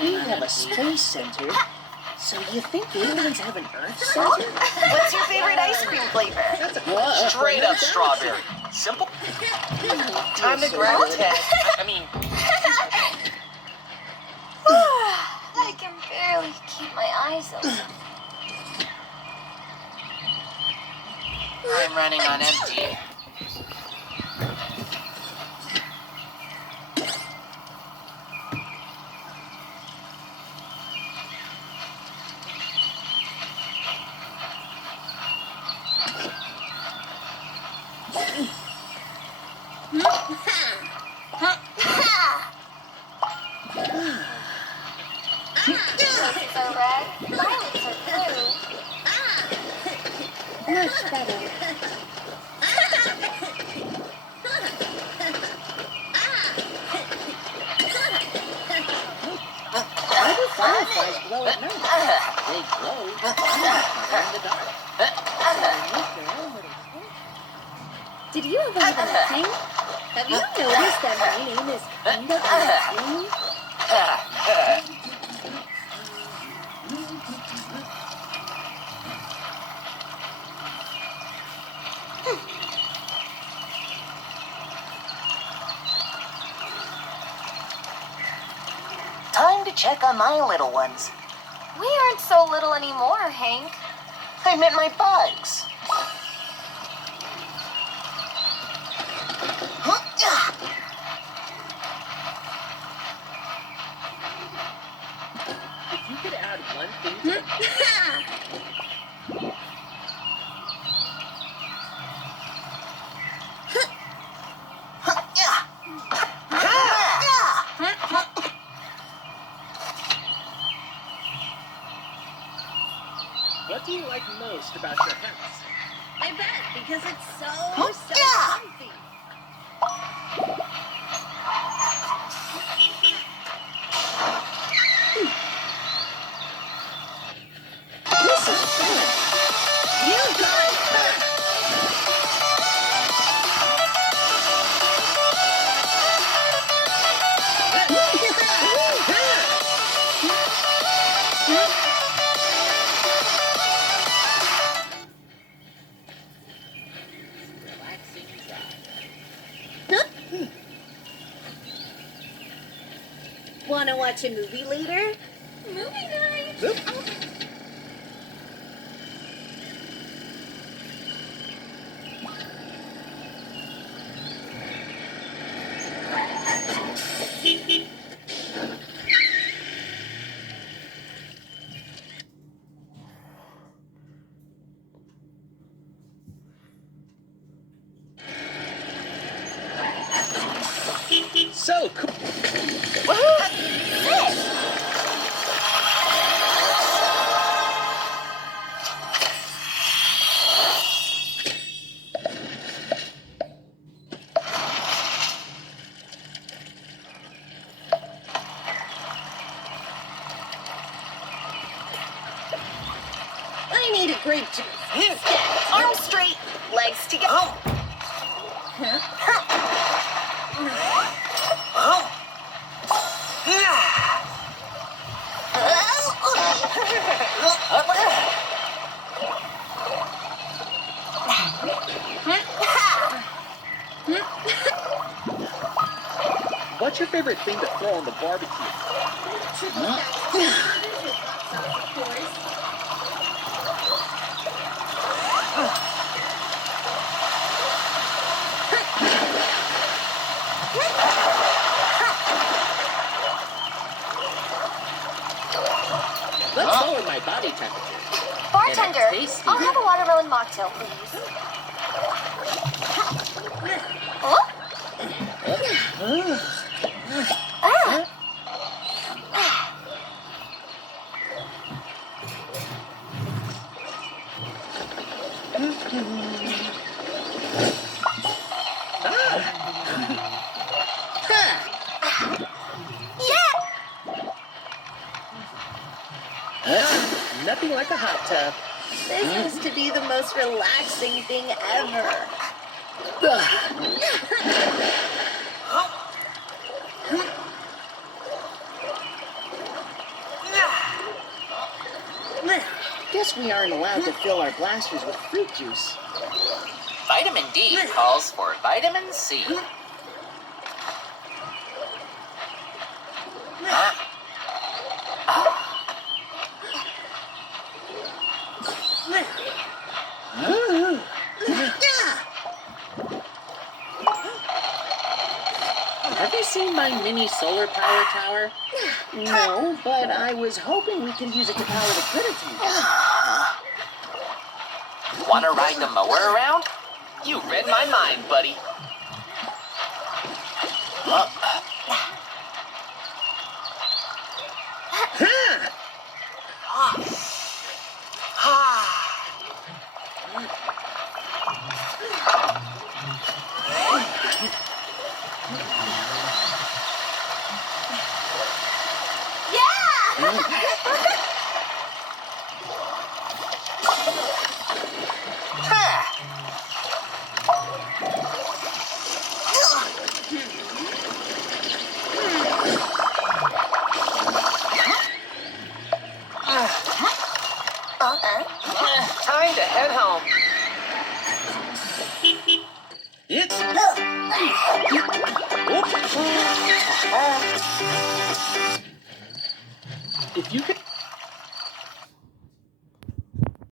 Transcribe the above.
We have a space center. So you think aliens have an Earth center? What's your favorite ice cream flavor? Straight up strawberry. Simple. Time to grab Ted. I mean, I can barely keep my eyes open. I'm running on empty. Roses are red, violets are blue. Much better. Why do fireflies glow at night? They glow in the dark. Did you ever have a thing? Have you noticed that my name is kind of confusing? Time to check on my little ones. We aren't so little anymore, Hank. I meant my bugs. If you could add one thing to What do you like most about your house? I bet, because it's so comfy. This is fun. You got it. Relaxing drive. Wanna watch a movie later? Movie night. So cool. I need a grape juice. Arms straight, legs together. What's your favorite thing to throw on the barbecue? Let's lower my body temperature. Bartender, And it's tasty. I'll have a watermelon mocktail, please. Oh? Ah. like a hot tub. This has to be the most relaxing thing ever. Guess we aren't allowed to fill our blasters with fruit juice. Vitamin D calls for vitamin C. Have you seen my mini solar power tower? No, but I was hoping we could use it to power the critter tank. Wanna ride the mower around? You read my mind, buddy. Time to head home. It's... If you could...